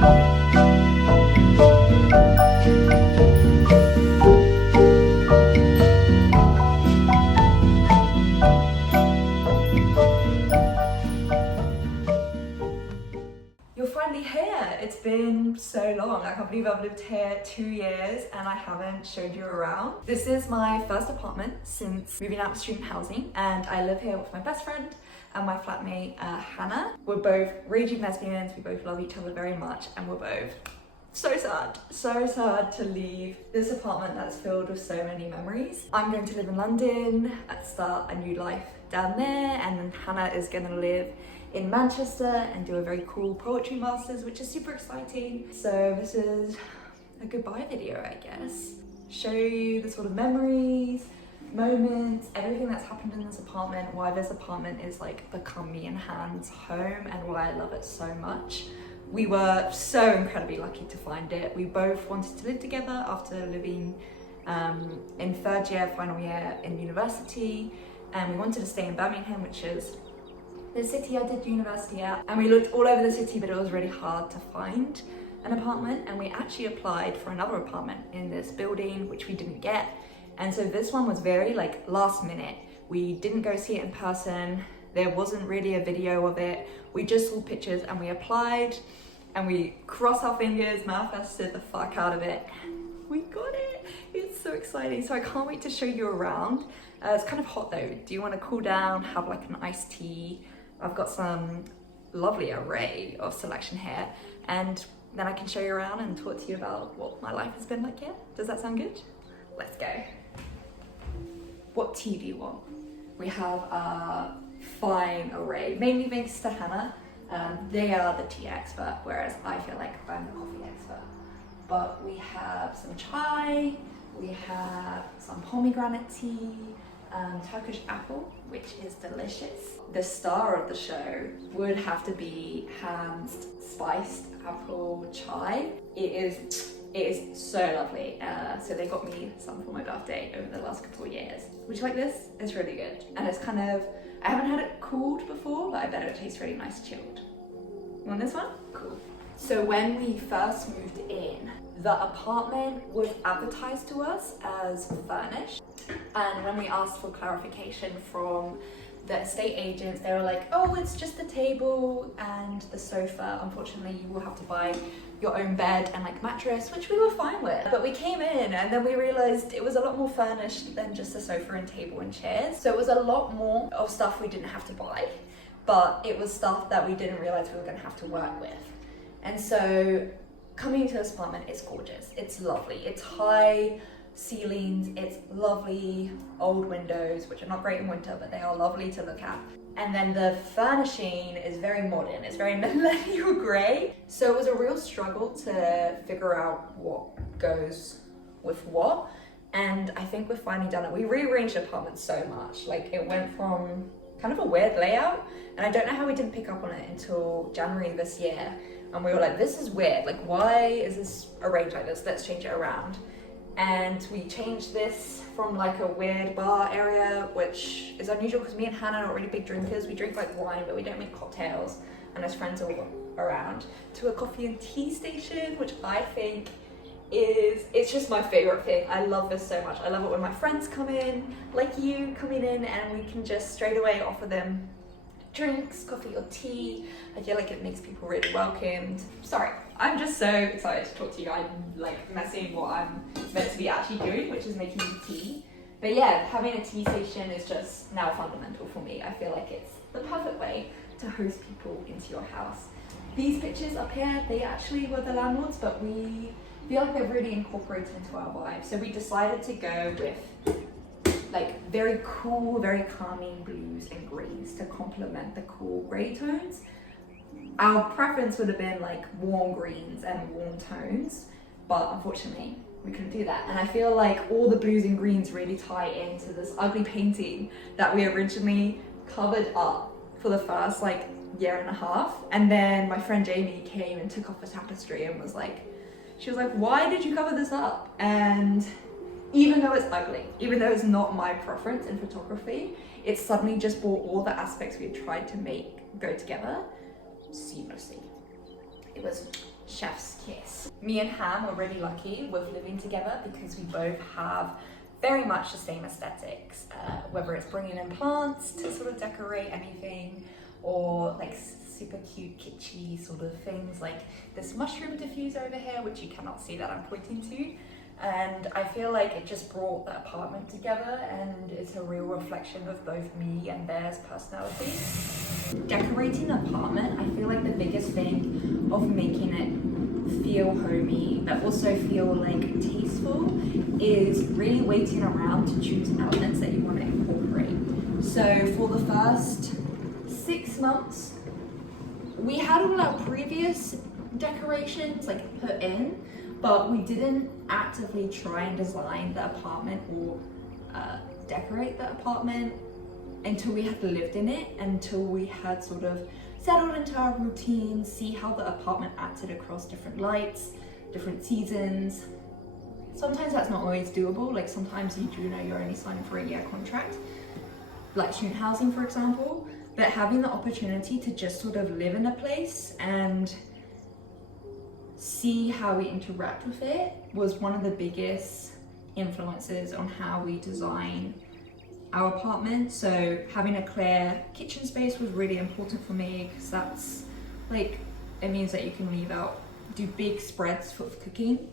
You're finally here. It's been so long. I can't believe I've lived here 2 years and I haven't showed you around. This is my first apartment since moving out of student housing, and I live here with my best friend and my flatmate, Hannah. We're both raging lesbians. We both love each other very much, and we're both so sad to leave this apartment that's filled with so many memories. I'm going to live in London, start a new life down there, and then Hannah is going to live in Manchester and do a very cool poetry masters, which is super exciting. So this is a goodbye video, I guess. Show you the sort of memories, moments, everything that's happened in this apartment, why this apartment is like become me and Han's home, and why I love it so much. We were so incredibly lucky to find it. We both wanted to live together after living in third year, final year in university, and we wanted to stay in Birmingham, which is the city I did university at. And we looked all over the city, but it was really hard to find an apartment, and we actually applied for another apartment in this building, which we didn't get. And so this one was very like last minute. We didn't go see it in person. There wasn't really a video of it. We just saw pictures and we applied, and we crossed our fingers, manifested the fuck out of it. We got it. It's so exciting. So I can't wait to show you around. It's kind of hot though. Do you want to cool down, have like an iced tea? I've got some lovely array of selection here, and then I can show you around and talk to you about what my life has been like here. Does that sound good? Let's go. What tea do you want? We have a fine array, mainly thanks to Hannah. They are the tea expert, whereas I feel like I'm the coffee expert. But we have some chai, we have some pomegranate tea, Turkish apple, which is delicious. The star of the show would have to be Han's spiced apple chai. It is so lovely. So they got me some for my birthday over the last couple of years. Would you like this? It's really good. And it's kind of, I haven't had it cooled before, but I bet it tastes really nice chilled. You want this one? Cool. So when we first moved in, the apartment was advertised to us as furnished. And when we asked for clarification from the estate agents, they were like, oh, it's just the table and the sofa. Unfortunately, you will have to buy your own bed and like mattress, which we were fine with. But we came in and then we realized it was a lot more furnished than just a sofa and table and chairs. So it was a lot more of stuff we didn't have to buy, but it was stuff that we didn't realize we were gonna have to work with. And so coming into this apartment, it's gorgeous. It's lovely. It's high ceilings, it's lovely old windows, which are not great in winter, but they are lovely to look at. And then the furnishing is very modern, it's very millennial grey. So it was a real struggle to figure out what goes with what. And I think we've finally done it. We rearranged the apartment so much. Like it went from kind of a weird layout, and I don't know how we didn't pick up on it until January this year. And we were like, this is weird. Like, why is this arranged like this? Let's change it around. And we changed this from like a weird bar area, which is unusual because me and Hannah are not really big drinkers. We drink like wine, but we don't make cocktails unless friends are around, to a coffee and tea station, which I think it's just my favorite thing. I love this so much. I love it when my friends come in, like you coming in, and we can just straight away offer them drinks, coffee or tea. I feel like it makes people really welcomed. Sorry, I'm just so excited to talk to you. I'm like messing what I'm meant to be actually doing, which is making tea. But yeah, having a tea station is just now fundamental for me. I feel like it's the perfect way to host people into your house. These pictures up here, they actually were the landlords, but we feel like they've really incorporated into our vibe. So we decided to go with like very cool, very calming blues and greens to complement the cool grey tones. Our preference would have been like warm greens and warm tones, but unfortunately we couldn't do that. And I feel like all the blues and greens really tie into this ugly painting that we originally covered up for the first like year and a half. And then my friend Jamie came and took off the tapestry and was like, she was like, why did you cover this up? And even though it's ugly, even though it's not my preference in photography, it suddenly just brought all the aspects we had tried to make go together seamlessly. It was chef's kiss. Me and Ham were really lucky with living together because we both have very much the same aesthetics, whether it's bringing in plants to sort of decorate anything, or like super cute kitschy sort of things like this mushroom diffuser over here, which you cannot see that I'm pointing to. And I feel like it just brought the apartment together, and it's a real reflection of both me and theirs personalities. Decorating the apartment, I feel like the biggest thing of making it feel homey but also feel like tasteful is really waiting around to choose elements that you want to incorporate. So for the first 6 months, we had all our previous decorations like put in, but we didn't actively try and design the apartment or decorate the apartment until we had lived in it, until we had sort of settled into our routine, see how the apartment acted across different lights, different seasons. Sometimes that's not always doable, like sometimes you do know you're only signing for a year contract, like student housing for example, but having the opportunity to just sort of live in a place and see how we interact with it was one of the biggest influences on how we design our apartment. So having a clear kitchen space was really important for me because that's like, it means that you can leave out, do big spreads for cooking,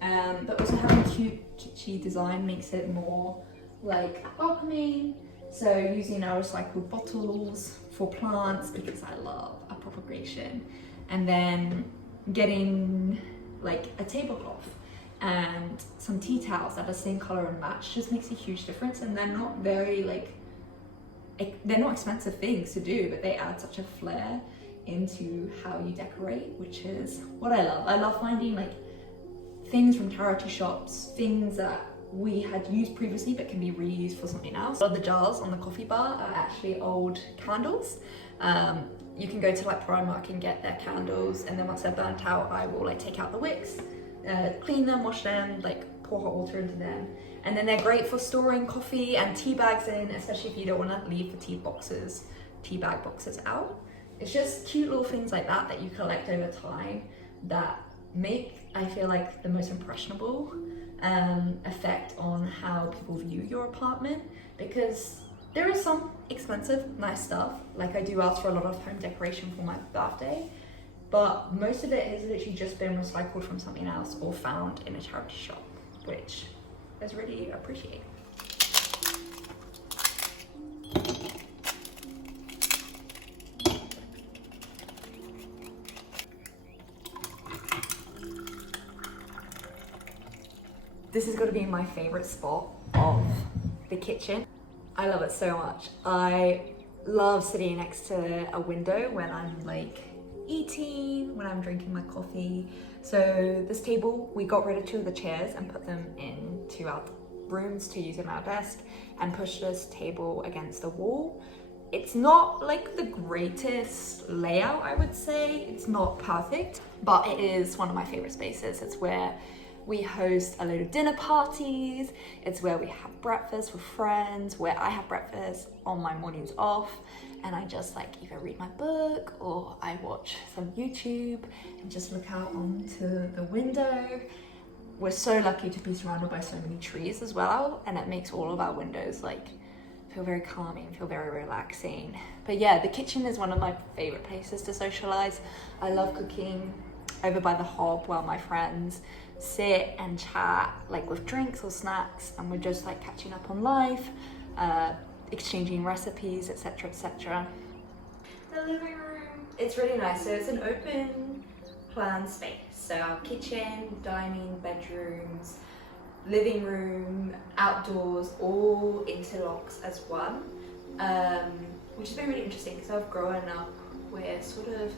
but also having cute kitschy design makes it more like welcoming. So using our recycled bottles for plants because I love a propagation, and then getting like a tablecloth and some tea towels that are the same color and match just makes a huge difference. And they're not very like, they're not expensive things to do, but they add such a flair into how you decorate, which is what I love. I love finding like things from charity shops, things that we had used previously but can be reused for something else. A lot of the jars on the coffee bar are actually old candles. You can go to like Primark and get their candles, and then once they're burnt out, I will like take out the wicks, clean them, wash them, like pour hot water into them. And then they're great for storing coffee and tea bags in, especially if you don't want to leave the tea bag boxes out. It's just cute little things like that that you collect over time that make, I feel like, the most impressionable effect on how people view your apartment, because there is some expensive, nice stuff. Like I do ask for a lot of home decoration for my birthday, but most of it has literally just been recycled from something else or found in a charity shop, which is really appreciated. This is gonna be my favorite spot of the kitchen. I love it so much. I love sitting next to a window when I'm like eating, when I'm drinking my coffee. So this table, we got rid of 2 of the chairs and put them into our rooms to use in our desk, and pushed this table against the wall. It's not like the greatest layout, I would say. It's not perfect, but it is one of my favorite spaces. It's where we host a load of dinner parties. It's where we have breakfast with friends, where I have breakfast on my mornings off, and I just like either read my book or I watch some YouTube and just look out onto the window. We're so lucky to be surrounded by so many trees as well, and it makes all of our windows like feel very calming, feel very relaxing. But yeah, the kitchen is one of my favorite places to socialize. I love cooking over by the hob while my friends sit and chat like with drinks or snacks, and we're just like catching up on life, exchanging recipes, etc, etc. The living room, it's really nice. So it's an open plan space, so our kitchen, dining, bedrooms, living room, outdoors, all interlocks as one, which has been really interesting because I've grown up with sort of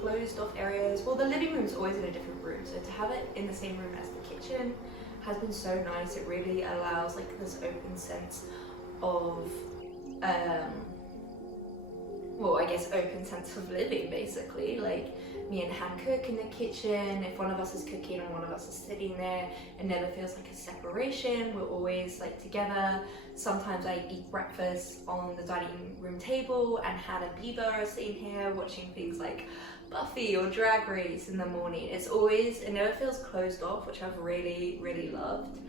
closed off areas. Well, the living room's always in a different room, so to have it in the same room as the kitchen has been so nice. It really allows like this open sense of well, I guess open sense of living, basically. Like me and Han cook in the kitchen. If one of us is cooking and one of us is sitting there, it never feels like a separation. We're always like together. Sometimes I eat breakfast on the dining room table and Han and Bieber are sitting here watching things like Buffy or Drag Race in the morning. It's always, it never feels closed off, which I've really, really loved.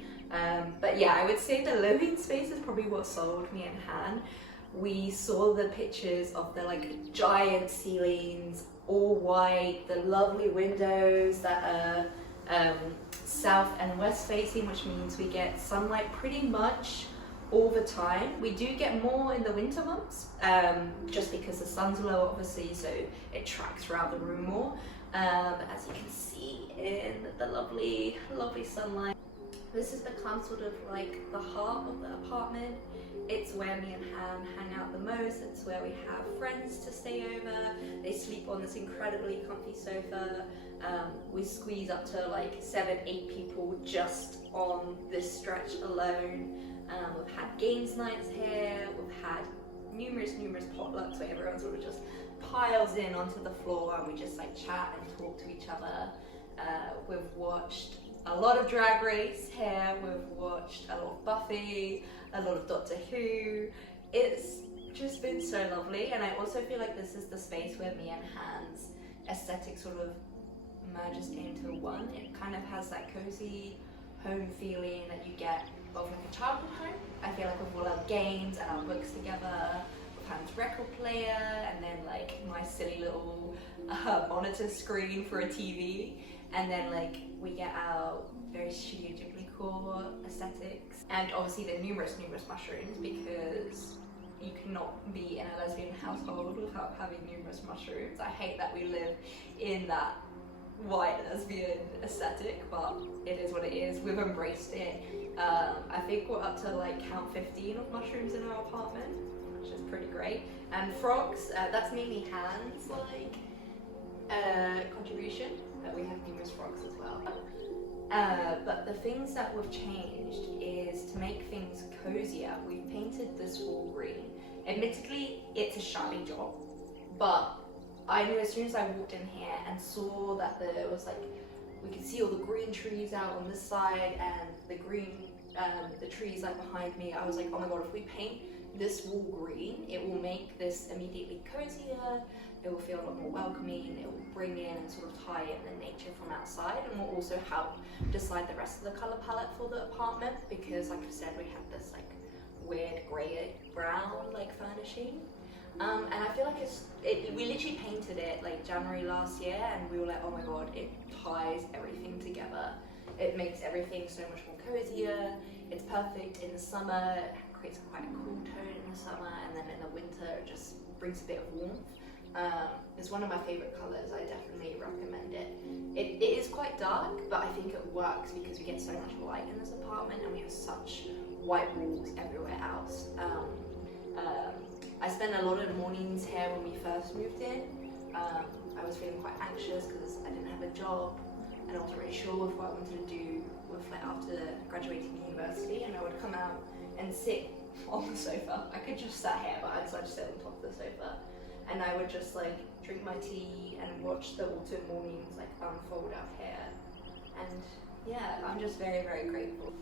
But yeah, I would say the living space is probably what sold me and Han. We saw the pictures of the like giant ceilings, all white, the lovely windows that are south and west facing, which means we get sunlight pretty much all the time. We do get more in the winter months, just because the sun's low obviously, so it tracks throughout the room more. As you can see in the lovely, lovely sunlight. This has become sort of like the heart of the apartment. It's where me and Han hang out the most. It's where we have friends to stay over. They sleep on this incredibly comfy sofa. We squeeze up to like 7, 8 people just on this stretch alone. We've had games nights here. We've had numerous potlucks where everyone sort of just piles in onto the floor and we just like chat and talk to each other. We've watched a lot of Drag Race here. We've watched a lot of Buffy, a lot of Doctor Who. It's just been so lovely, and I also feel like this is the space where me and Han's aesthetic sort of merges into one. It kind of has that cozy home feeling that you get of like a childhood home. I feel like with all our games and our books together, with Han's record player, and then like my silly little monitor screen for a TV, and then like we get our very Studio Ghibli core aesthetics, and obviously the numerous mushrooms, because you cannot be in a lesbian household without having numerous mushrooms. I hate that we live in that white lesbian aesthetic, but it is what it is. We've embraced it. I think we're up to like count 15 of mushrooms in our apartment, which is pretty great. And frogs, that's mainly Han's like contribution, but we have numerous frogs as well. But the things that we've changed is to make things cozier. We've painted this wall green. Admittedly, it's a shabby job, but I knew as soon as I walked in here and saw that there was like, we could see all the green trees out on this side and the green, the trees like behind me. I was like, oh my god, if we paint this wall green, it will make this immediately cozier. It will feel a lot more welcoming. It will bring in and sort of tie in the nature from outside, and will also help decide the rest of the color palette for the apartment, because like I said, we have this like weird grey brown like furnishing. And I feel like we literally painted it like January last year, and we were like, oh my god, it ties everything together. It makes everything so much more cozier. It's perfect in the summer. It creates quite a cool tone in the summer, and then in the winter it just brings a bit of warmth. It's one of my favorite colors. I definitely recommend it. It is quite dark, but I think it works because we get so much light in this apartment, and we have such white walls everywhere else. I spent a lot of mornings here when we first moved in. I was feeling quite anxious because I didn't have a job, and I wasn't really sure with what I wanted to do with like after graduating university. And I would come out and sit on the sofa. I could just sit here, but I'd just sit on top of the sofa, and I would just like drink my tea and watch the autumn mornings like unfold out here. And yeah, I'm just very, very grateful.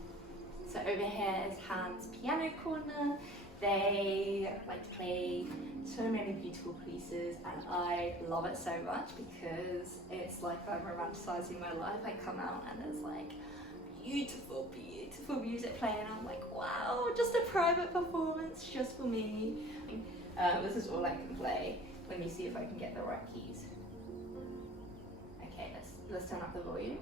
So over here is Han's piano corner. They like to play so many beautiful pieces, and I love it so much because it's like I'm romanticizing my life. I come out and there's like beautiful music playing. I'm like, wow, just a private performance just for me. This is all I can play. Let me see if I can get the right keys. Okay, let's turn up the volume.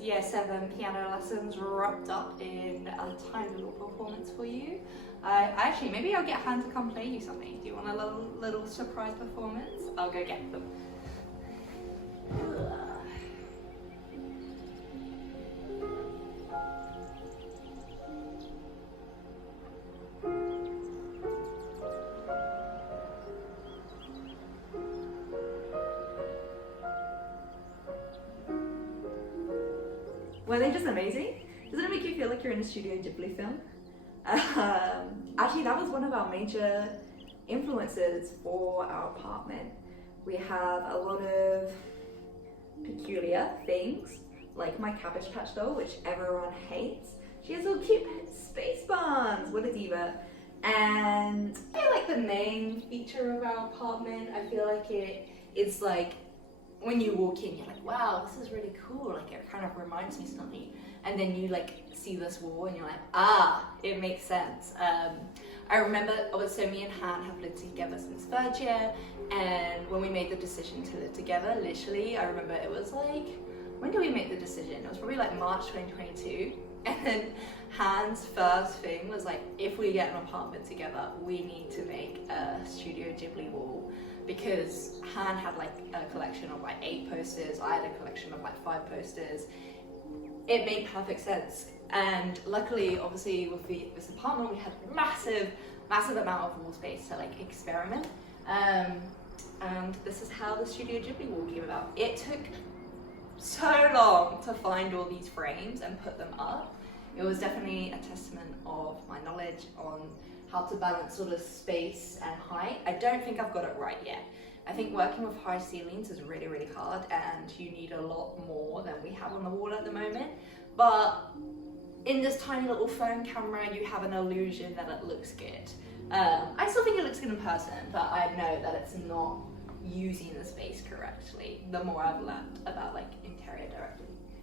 Year 7 piano lessons wrapped up in a tiny little performance for you. Actually, maybe I'll get Han to come play you something. Do you want a little surprise performance? I'll go get them. Were they just amazing? Doesn't it make you feel like you're in a Studio Ghibli film? Actually, that was one of our major influences for our apartment. We have a lot of Julia things, like my Cabbage Patch doll, which everyone hates. She has little cute space buns. What a diva. And I feel like the main feature of our apartment, I feel like it's like when you walk in, you're like, wow, this is really cool. Like it kind of reminds me of something. And then you like see this wall and you're like, ah, it makes sense. I remember, so me and Han have lived together since third year, and when we made the decision to live together, literally, I remember it was like, when did we make the decision? It was probably like March 2022. And then Han's first thing was like, if we get an apartment together, we need to make a Studio Ghibli wall, because Han had like a collection of like 8 posters, I had a collection of like 5 posters. It made perfect sense. And luckily, obviously, with this apartment, we had massive amount of wall space to like experiment. And this is how the Studio Ghibli wall came about. It took so long to find all these frames and put them up. It was definitely a testament of my knowledge on how to balance sort of space and height. I don't think I've got it right yet. I think working with high ceilings is really, really hard, and you need a lot more than we have on the wall at the moment. But in this tiny little phone camera, you have an illusion that it looks good. I still think it looks good in person, but I know that it's not using the space correctly the more I've learned about like interior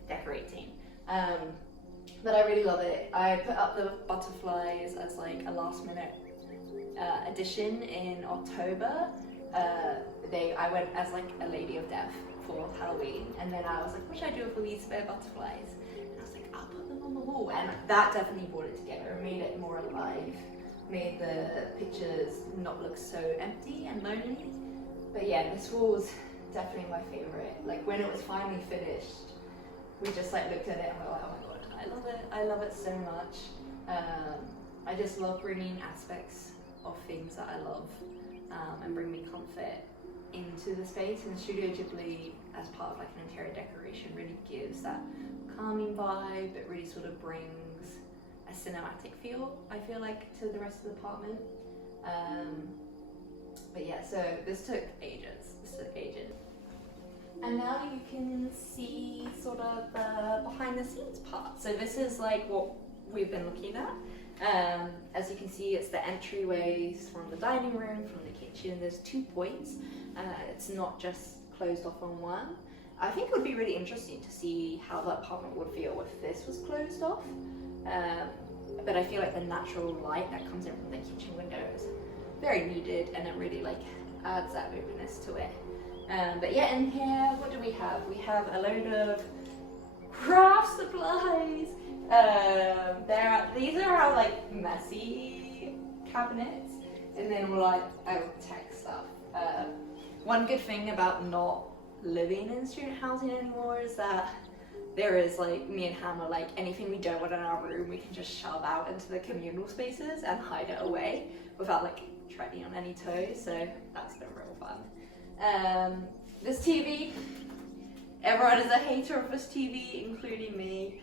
decorating. But I really love it. I put up the butterflies as like a last minute addition in October. I went as like a Lady of Death for Halloween, and then I was like, what should I do with these spare butterflies? And I was like, I'll put them on the wall, and that definitely brought it together. It made it more alive, made the pictures not look so empty and lonely. But yeah, this wall was definitely my favorite. Like when it was finally finished, we just like looked at it and we're like, oh my god, I love it. I love it so much. I just love bringing aspects of things that I love and bring me comfort into the space. And Studio Ghibli, as part of like an interior decoration, really gives that calming vibe. It really sort of brings a cinematic feel, I feel like, to the rest of the apartment. But yeah, so this took ages. And now you can see sort of the behind the scenes part. So this is like what we've been looking at. As you can see, it's the entryways from the dining room, from the kitchen. There's 2 points. It's not just closed off on one. I think it would be really interesting to see how the apartment would feel if this was closed off. But I feel like the natural light that comes in from the kitchen window is very needed, and it really like adds that openness to it. But yeah, in here, what do we have? We have a load of craft supplies. These are our like messy cabinets, and then we're like our tech stuff. One good thing about not living in student housing anymore is that there is like, me and Han are like, anything we don't want in our room, we can just shove out into the communal spaces and hide it away without like treading on any toes. So that's been real fun. This TV, everyone is a hater of this TV, including me.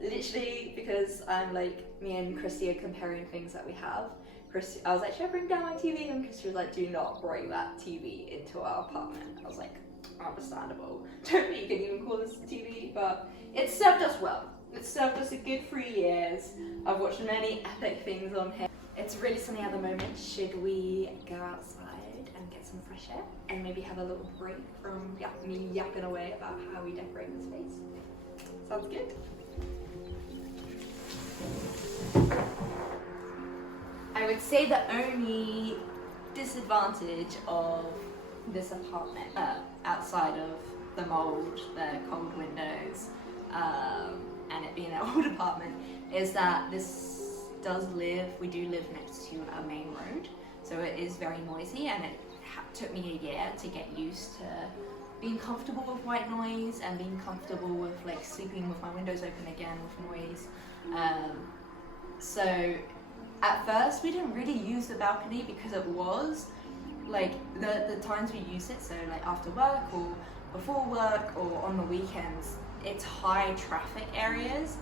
Literally because I'm like, me and Christy are comparing things that we have. I was like, should I bring down my TV? And Christy was like, do not bring that TV into our apartment. I was like, understandable. Don't think you can even call this a TV, but it served us well. It served us a good 3 years. I've watched many epic things on here. It's really sunny at the moment. Should we go outside and get some fresh air and maybe have a little break from me yapping away about how we decorate the space? Sounds good. I would say the only disadvantage of this apartment, outside of the mold, the cold windows, and it being an old apartment, is that we do live next to a main road, so it is very noisy, and it took me a year to get used to being comfortable with white noise and being comfortable with like sleeping with my windows open again with noise. So at first we didn't really use the balcony because it was like the times we used it, so like after work or before work or on the weekends, it's high traffic areas.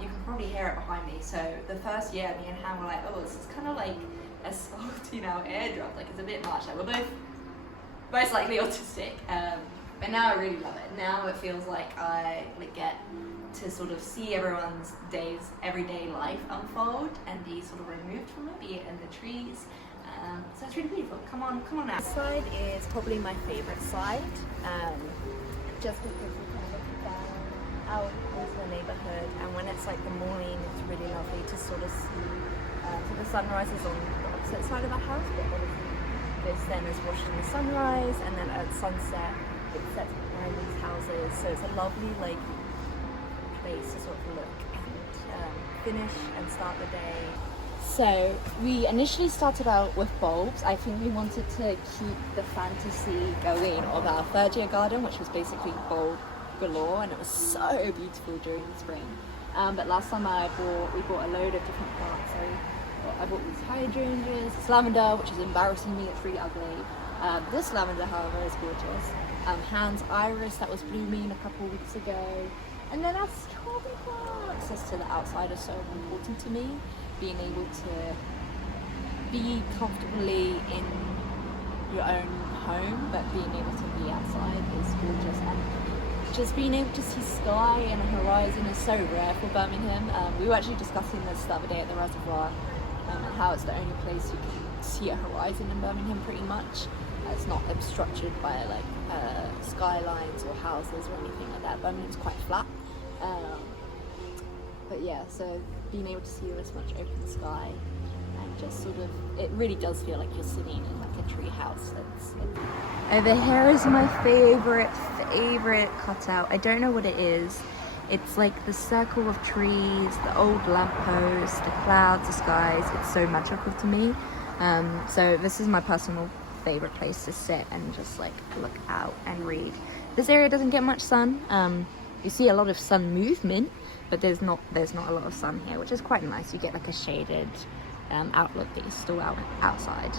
You can probably hear it behind me. So the first year, me and Han were like, oh, this is kind of like assaulting our airdrop, like it's a bit much. Like we're both most likely autistic. But now I really love it. Now it feels like I get to sort of see everyone's everyday life unfold and be sort of removed from it, be it in the trees. So it's really beautiful. Come on out. This side is probably my favourite side, just because you can look down out into the neighbourhood, and when it's like the morning, it's really lovely to sort of see. So the sunrise is on the opposite side of our house, but obviously this then is watching the sunrise, and then at sunset it sets behind these houses. So it's a lovely like place to sort of look and finish and start the day. So we initially started out with bulbs. I think we wanted to keep the fantasy going of our third year garden, which was basically bulb galore, and it was so beautiful during the spring. But last summer we bought a load of different plants. So I bought these hydrangeas, this lavender, which is embarrassingly, it's really ugly. This lavender, however, is gorgeous. Hans iris that was blooming a couple of weeks ago. And then our strawberry plants. Access to the outside is so important to me. Being able to be comfortably in your own home, but being able to be outside is gorgeous. And just being able to see sky and a horizon is so rare for Birmingham. We were actually discussing this the other day at the reservoir, and how it's the only place you can see a horizon in Birmingham pretty much. It's not obstructed by like skylines or houses or anything like that. Birmingham's quite flat. But yeah, so being able to see this much open sky and just sort of, it really does feel like you're sitting in like a tree house. Over here is my favorite cutout. I don't know what it is. It's like the circle of trees, the old lampposts, the clouds, the skies. It's so magical to me. So this is my personal favorite place to sit and just like look out and read. This area doesn't get much sun. You see a lot of sun movement, but there's not a lot of sun here, which is quite nice. You get like a shaded outlook, but you're still outside.